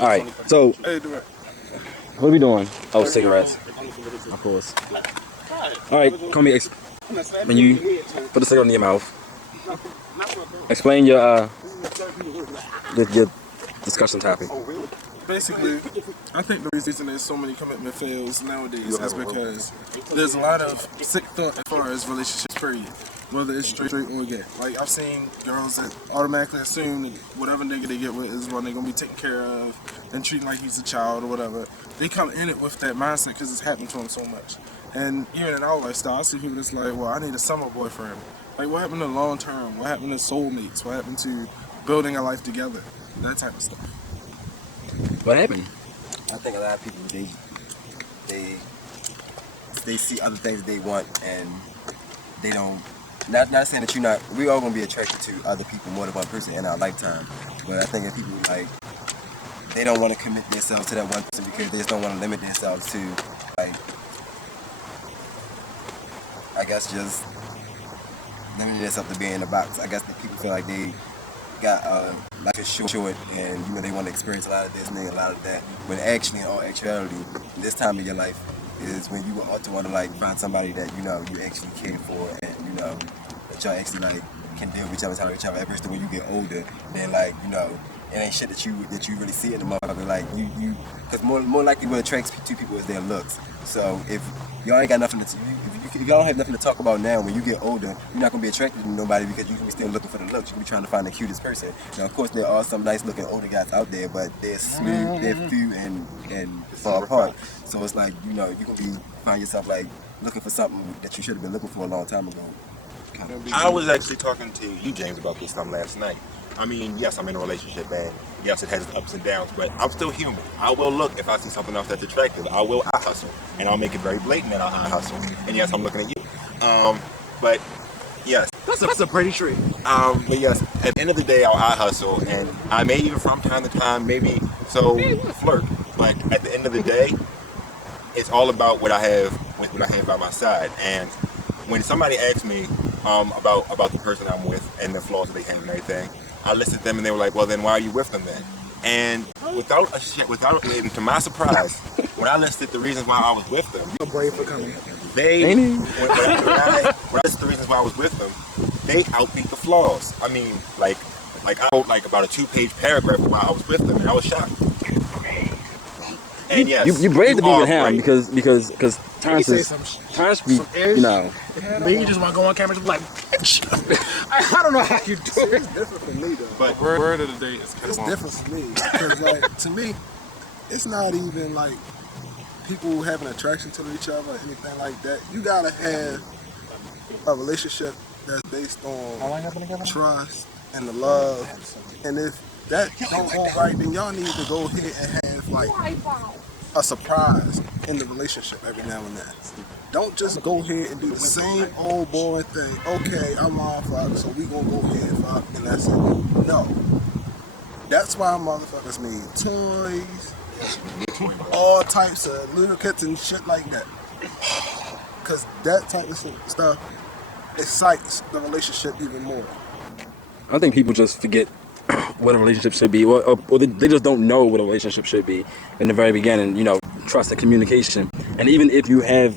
All right, so Hey, do it. what are we doing? Oh, cigarettes, of course. All right, Komi, when you put the cigarette in your mouth, explain your discussion topic. Basically, I think the reason there's so many commitment fails nowadays is because there's a lot of sick thought as far as relationships, period. Whether it's straight or gay. Like, I've seen girls that automatically assume that whatever nigga they get with is one they're gonna be taken care of and treating like he's a child or whatever. They come in it with that mindset because it's happened to them so much. And even in our lifestyle, I see people that's like, well, I need a summer boyfriend. Like, what happened to long term? What happened to soulmates? What happened to building a life together? That type of stuff. What happened? I think a lot of people they see other things they want and they don't. Not saying that you're not. We all gonna be attracted to other people more than one person in our lifetime, but I think if people like they don't want to commit themselves to that one person because they just don't want to limit themselves to like I guess just limiting themselves to being in a box. I guess that people feel like they got life is short and they want to experience a lot of this and a lot of that. When actually, in all actuality, this time of your life is when you ought to want to like find somebody that you actually care for and that y'all actually like can deal with each other, each other. Especially when you get older, then like it ain't shit that you really see in the motherfucker. Like you, because more likely what attracts two people is their looks. So if y'all ain't got nothing to if y'all don't have nothing to talk about now, when you get older, you're not gonna be attracted to nobody because you're gonna be still looking for the looks. You're gonna be trying to find the cutest person. Now, of course, there are some nice looking older guys out there, but they're smooth, they're few and far apart. So it's like you're gonna find yourself like looking for something that you should have been looking for a long time ago. I was actually talking to you, James, about this time last night. I mean, yes, I'm in a relationship, and yes, it has its ups and downs, but I'm still human. I will look if I see something else that's attractive. I will eye hustle, and I'll make it very blatant that I'll eye hustle. And yes, I'm looking at you. But yes, That's a pretty treat. but yes, at the end of the day, I'll eye hustle, and I may even from time to time maybe flirt. But at the end of the day, it's all about what I have by my side. And when somebody asks me about the person I'm with and the flaws that they have and everything, I listed them and they were like, well, then why are you with them then? And and to my surprise, when I listed the reasons why I was with them, You're brave for coming. when I listed the reasons why I was with them, they outbeat the flaws. I mean, like I wrote like about a 2-page paragraph of why I was with them, and I was shocked. And yes, you brave to be are with him brave. because Terrence be Then you just want to go on camera and be like, I don't know how you do it. It's different for me though. But Word of the day is it's different for me because like to me, it's not even like people having attraction to each other or anything like that. You gotta have a relationship that's based on trust and the love. And if that don't go right, then y'all need to go ahead and have like a surprise in the relationship every now and then. Don't just go ahead and do the same old boring thing. Okay, I'm on fuck, so we gonna go ahead and fuck, and that's it. No. That's why motherfuckers made toys, all types of lubricants and shit like that. Cause that type of stuff excites the relationship even more. I think people just forget what a relationship should be, or they just don't know what a relationship should be in the very beginning. Trust and communication, and even if you have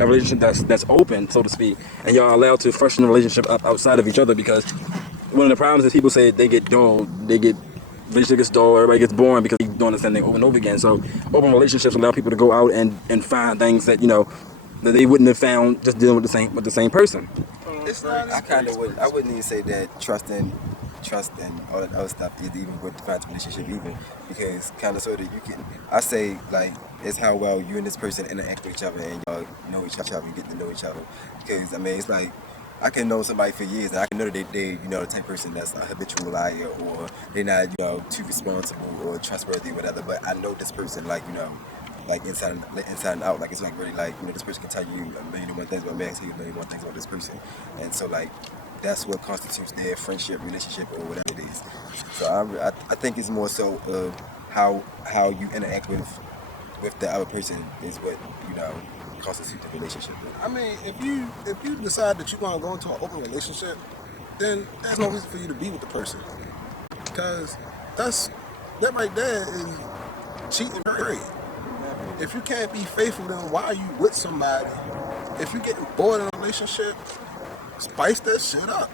a relationship that's open, so to speak, and y'all allowed to freshen the relationship up outside of each other, because one of the problems is people say they get dull, relationship gets dull, everybody gets boring because they're doing the same thing over and over again. So open relationships allow people to go out and find things that that they wouldn't have found just dealing with the same person. I wouldn't even say that trust and all that other stuff is even what defines a relationship even, because kind of sort of I say like it's how well you and this person interact with each other and y'all know each other, you get to know each other. Because I mean it's like I can know somebody for years and I can know that they the type of person that's a habitual liar or they're not too responsible or trustworthy or whatever, but I know this person like inside and out, like it's like really like this person can tell you a million and one things about me, I can tell you a million and one things about this person, and so like that's what constitutes their friendship, relationship, or whatever it is. So I think it's more so of how you interact with the other person is what constitutes the relationship. I mean, if you decide that you want to go into an open relationship, then there's no reason for you to be with the person, because that right there is cheating, period. If you can't be faithful, then why are you with somebody? If you're getting bored in a relationship, spice that shit up.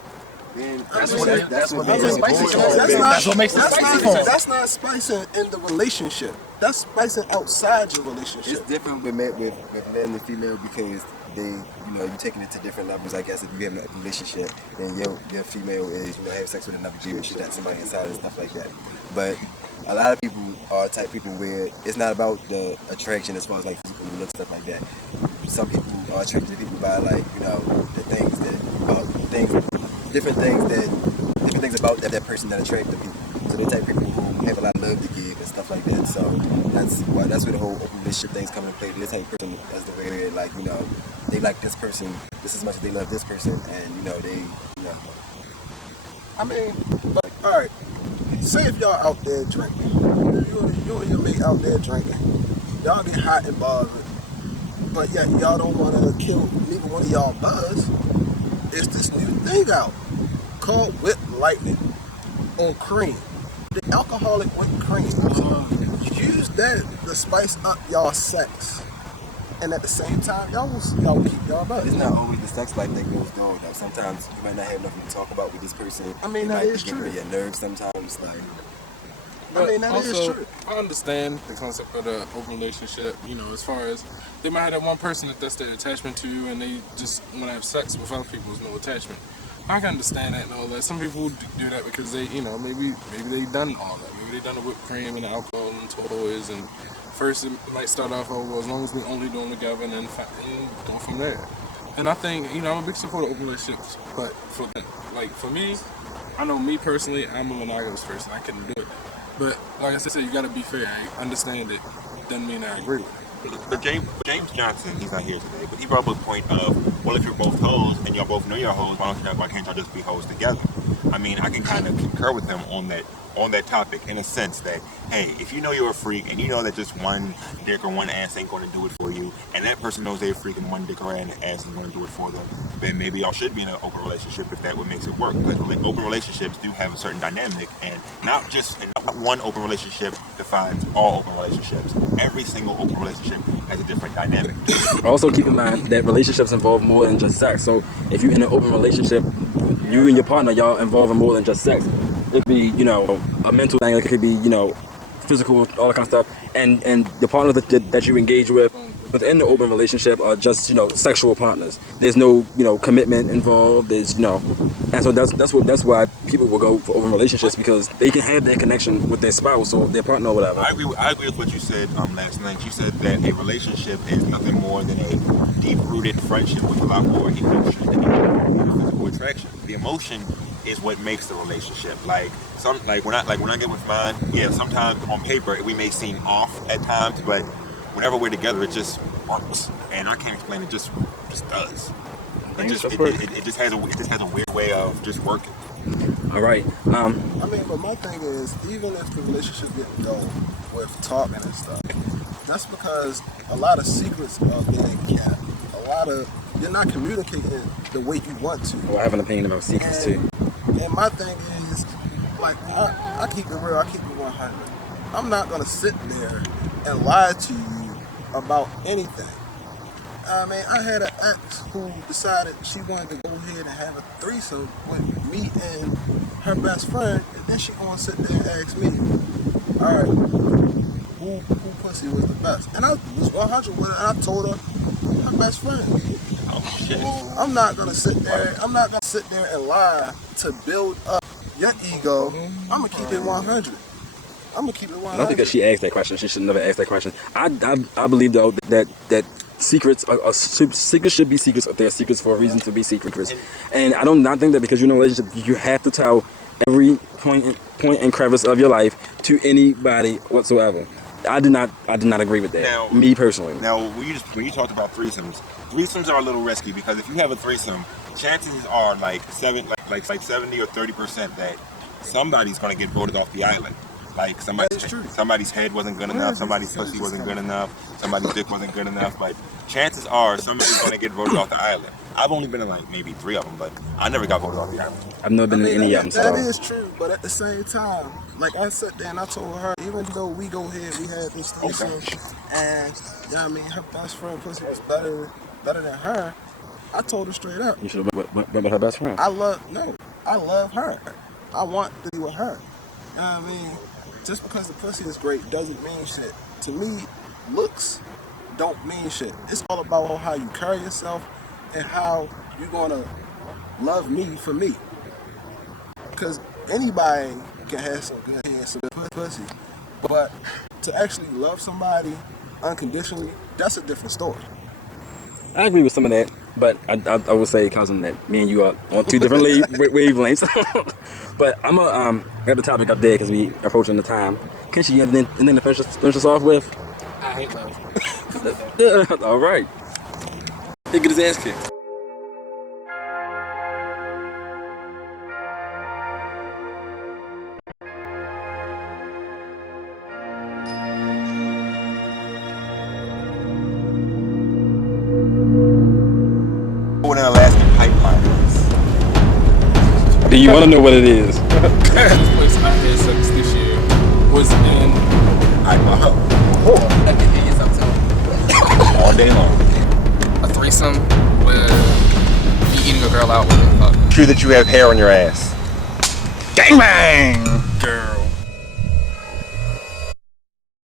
That's what I makes mean, it boring. That's what makes it spicy for 'em. That's not spicing in the relationship. That's spicing outside your It's relationship. different with male and female because you're taking it to different levels. I guess if you have a relationship, then your female is, having sex with another dude, she's not somebody inside and stuff like that. But a lot of people are type people where it's not about the attraction as far as like physical look, stuff like that. Some people are attracted to people by like, the things different things about that person that attract the people. So they type of people who have a lot of love to give and stuff like that. So that's where the whole open relationship things come into play. They type of person as the way they're like, they like this person just as much as they love this person, and I mean, like, all right. Say if y'all out there drinking, you and your mate out there drinking, y'all get hot and bothered, but yet y'all don't want to kill neither one of y'all buzz. It's this new thing out called whip lightning on cream. The alcoholic whipped cream. Use that to spice up y'all sex, and at the same time, y'all will keep y'all buzz. it's not always the sex life that goes down. Though sometimes you might not have nothing to talk about with this person. I mean, It that might is get true. rid of your nerves sometimes. Like I mean, that is also, true. I understand the concept of the open relationship, as far as they might have that one person that's their attachment to you and they just want to have sex with other people with no attachment. I can understand that and all that. Some people do that because they, maybe they done all that. Maybe they done the whipped cream and the alcohol and toys, and first it might start off, as long as we only doing together, and then go from there. And I think, I'm a big supporter of open relationships, but for me, I know me personally, I'm a monogamous person. I couldn't do it. But like I said, you gotta be fair. I understand it. Doesn't mean I agree with it. But James Johnson, he's not here today, but he brought up a point of, well, if you're both hoes and y'all both know you're hoes, why can't y'all just be hoes together? I mean, I can kind of concur with him on that topic in a sense that, hey, if you know you're a freak and you know that just one dick or one ass ain't going to do it for you, and that person knows they're a freak and one dick or an ass is going to do it for them, then maybe y'all should be in an open relationship if that what makes it work. But like, open relationships do have a certain dynamic, and not one open relationship defines all open relationships. Every single open relationship has a different dynamic. Also, keep in mind that relationships involve more than just sex. So if you're in an open relationship, you and your partner, y'all involve in more than just sex. It could be, a mental thing. It could be, physical, all that kind of stuff. And the partners that you engage with within the open relationship are just, sexual partners. There's no, commitment involved. There's, and so that's why people will go for open relationships, because they can have that connection with their spouse or their partner or whatever. I agree with what you said last night. You said that a relationship is nothing more than a deep-rooted friendship with a lot more emotion than physical attraction. The emotion is what makes the relationship. Like when I get with mine, yeah, sometimes on paper we may seem off at times, but whenever we're together, it just works, and I can't explain it. Just does. It just has a weird way of just working. All right. I mean, but my thing is, even if the relationship get dull with talking and stuff, that's because a lot of secrets are being kept. You're not communicating the way you want to. Well, I have an opinion about secrets too. And my thing is, like, I keep it real, I keep it 100. I'm not gonna sit there and lie to you about anything. I mean, I had an ex who decided she wanted to go ahead and have a threesome with me and her best friend, and then she gonna sit there and ask me, all right, who pussy was the best? And I was 100 with her, and I told her best friend. Oh shit. I'm not gonna sit there and lie to build up your ego. I'm gonna keep it 100. I don't think that she asked that question. She should never ask that question. I believe though that secrets secrets should be secrets. They're secrets for a reason to be secrets. And I don't not think that because you're in a relationship you have to tell every point and crevice of your life to anybody whatsoever. I did not agree with that. Now, me personally. Now, when you talked about threesomes are a little risky, because if you have a threesome, chances are like 70 or 30% that somebody's going to get voted off the island. Like somebody's head wasn't good enough, somebody's pussy wasn't good enough, somebody's dick wasn't good enough. But chances are somebody's gonna get voted off the island. I've only been in like maybe 3 of them, but I never got voted off the island. I've never been in any of them. That So is true, but at the same time, like I sat there and I told her, even though we go ahead, we had this threesome, and you know what I mean, her best friend pussy was better than her. I told her straight up. you should have went with her best friend. I love her. I want to be with her. You know what I mean? Just because the pussy is great doesn't mean shit. To me, looks don't mean shit. It's all about how you carry yourself and how you're gonna love me for me. Because anybody can have some good head, some good pussy. But to actually love somebody unconditionally, that's a different story. I agree with some of that, but I would say, cousin, that me and you are on 2 different wavelengths. But I'm gonna grab the topic up there because we approaching the time. Can she and then to finish us off with? I hate love. All right. He get his ass kicked. What an Alaskan pipeline is. Do you want to know what it is? This place I had sex this year was in All day long. A threesome with me eating a girl out with a fuck. True that you have hair on your ass. Gangbang!